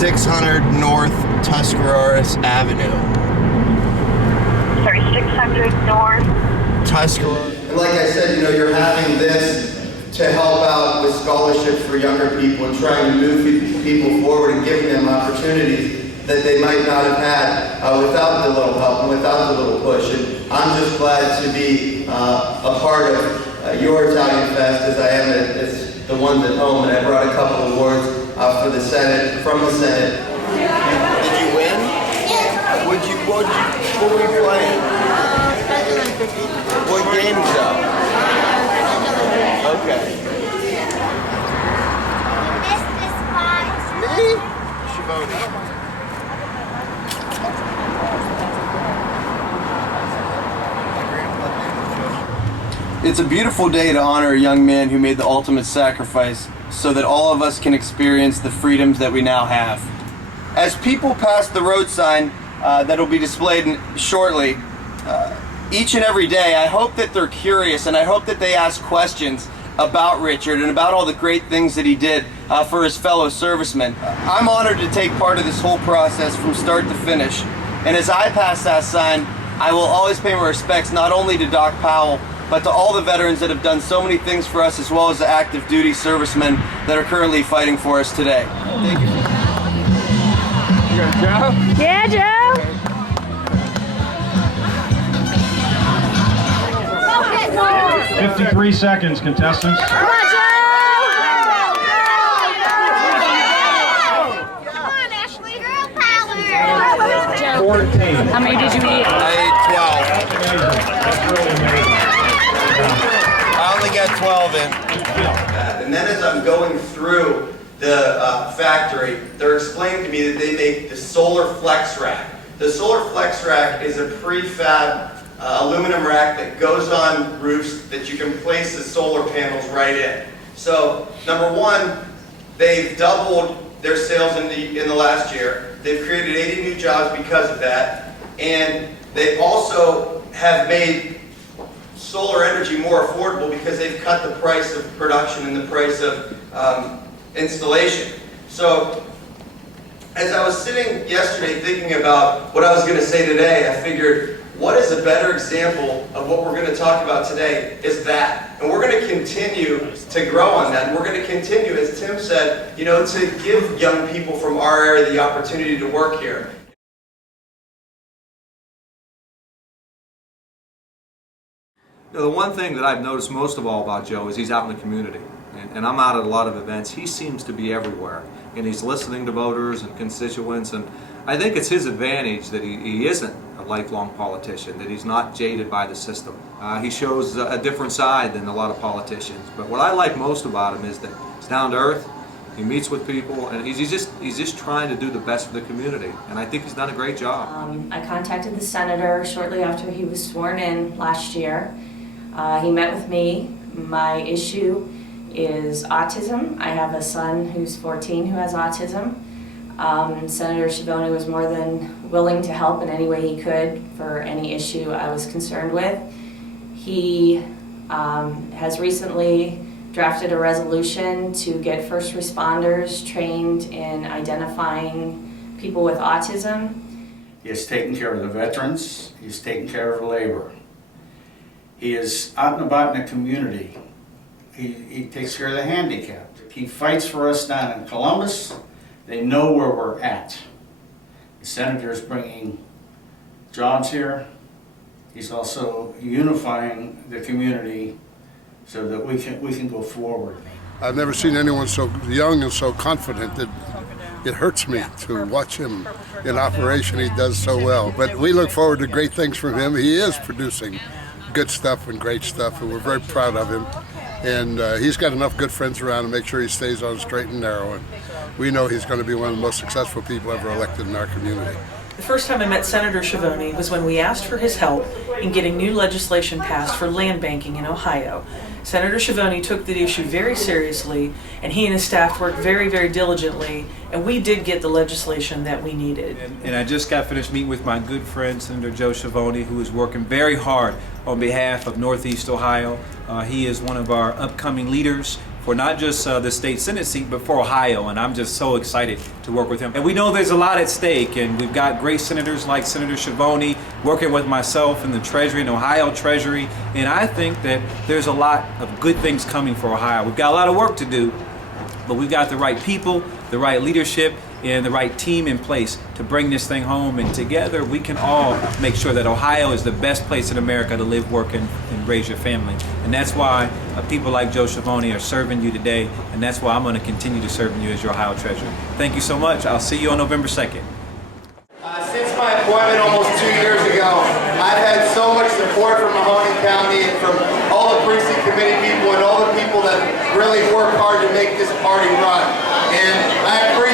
600 North Tuscarawas Avenue. Sorry, 600 North. Tuscarawas. And like I said, you know, you're having this to help out with scholarships for younger people and trying to move people forward and giving them opportunities that they might not have had without the little help and without the little push. And I'm just glad to be a part of your Italian Fest as I am as the ones at home. And I brought a couple of awards for the Senate, from the Senate. Did you win? Yeah. What were you playing? What game show? Okay. Me? Schiavoni. It's a beautiful day to honor a young man who made the ultimate sacrifice so that all of us can experience the freedoms that we now have. As people pass the road sign that'll be displayed shortly, each and every day, I hope that they're curious and I hope that they ask questions about Richard and about all the great things that he did for his fellow servicemen. I'm honored to take part of this whole process from start to finish. And as I pass that sign, I will always pay my respects not only to Doc Powell, but to all the veterans that have done so many things for us, as well as the active duty servicemen that are currently fighting for us today. Thank you. You got Joe? Yeah, Joe. 53 seconds, contestants. Come on, Joe. Come on, Ashley. Girl power. 14. How many did you eat? I ate 12. That's really amazing. I only got 12 in. And then as I'm going through the factory, they're explaining to me that they make the Solar Flex Rack. The Solar Flex Rack is a prefab aluminum rack that goes on roofs that you can place the solar panels right in. So, number one, they've doubled their sales in the last year. They've created 80 new jobs because of that. And they also have made solar energy more affordable because they've cut the price of production and the price of installation. So, as I was sitting yesterday thinking about what I was going to say today, I figured, what is a better example of what we're going to talk about today is that. And we're going to continue to grow on that. And we're going to continue, as Tim said, you know, to give young people from our area the opportunity to work here. You know, the one thing that I've noticed most of all about Joe is he's out in the community. And I'm out at a lot of events. He seems to be everywhere. And he's listening to voters and constituents. And I think it's his advantage that he isn't a lifelong politician, that he's not jaded by the system. He shows a different side than a lot of politicians. But what I like most about him is that he's down to earth. He meets with people, and he's just trying to do the best for the community. And I think he's done a great job. I contacted the senator shortly after he was sworn in last year. He met with me. My issue is autism. I have a son who's 14 who has autism. Senator Schiavoni was more than willing to help in any way he could for any issue I was concerned with. He has recently drafted a resolution to get first responders trained in identifying people with autism. He has taken care of the veterans. He's taken care of the labor. He is out and about in the community. He takes care of the handicapped. He fights for us down in Columbus. They know where we're at. The senator is bringing jobs here. He's also unifying the community so that we can go forward. I've never seen anyone so young and so confident that it hurts me to watch him in operation. He does so well. But we look forward to great things from him. He is producing good stuff and great stuff, and we're very proud of him. And he's got enough good friends around to make sure he stays on straight and narrow. And we know he's going to be one of the most successful people ever elected in our community. The first time I met Senator Schiavoni was when we asked for his help in getting new legislation passed for land banking in Ohio. Senator Schiavoni took the issue very seriously, and he and his staff worked very, very diligently, and we did get the legislation that we needed. And I just got finished meeting with my good friend, Senator Joe Schiavoni, who is working very hard on behalf of Northeast Ohio. He is one of our upcoming leaders for not just the state Senate seat, but for Ohio, and I'm just so excited to work with him. And we know there's a lot at stake, and we've got great senators like Senator Schiavoni working with myself in the Treasury and Ohio Treasury, and I think that there's a lot of good things coming for Ohio. We've got a lot of work to do, but we've got the right people, the right leadership, and the right team in place to bring this thing home, and together we can all make sure that Ohio is the best place in America to live, work, and raise your family. And that's why people like Joe Schiavoni are serving you today, and that's why I'm going to continue to serve you as your Ohio Treasurer. Thank you so much. I'll see you on November 2nd. Since my appointment almost 2 years ago, I've had so much support from Mahoning County and from all the precinct committee people and all the people that really work hard to make this party run. And I appreciate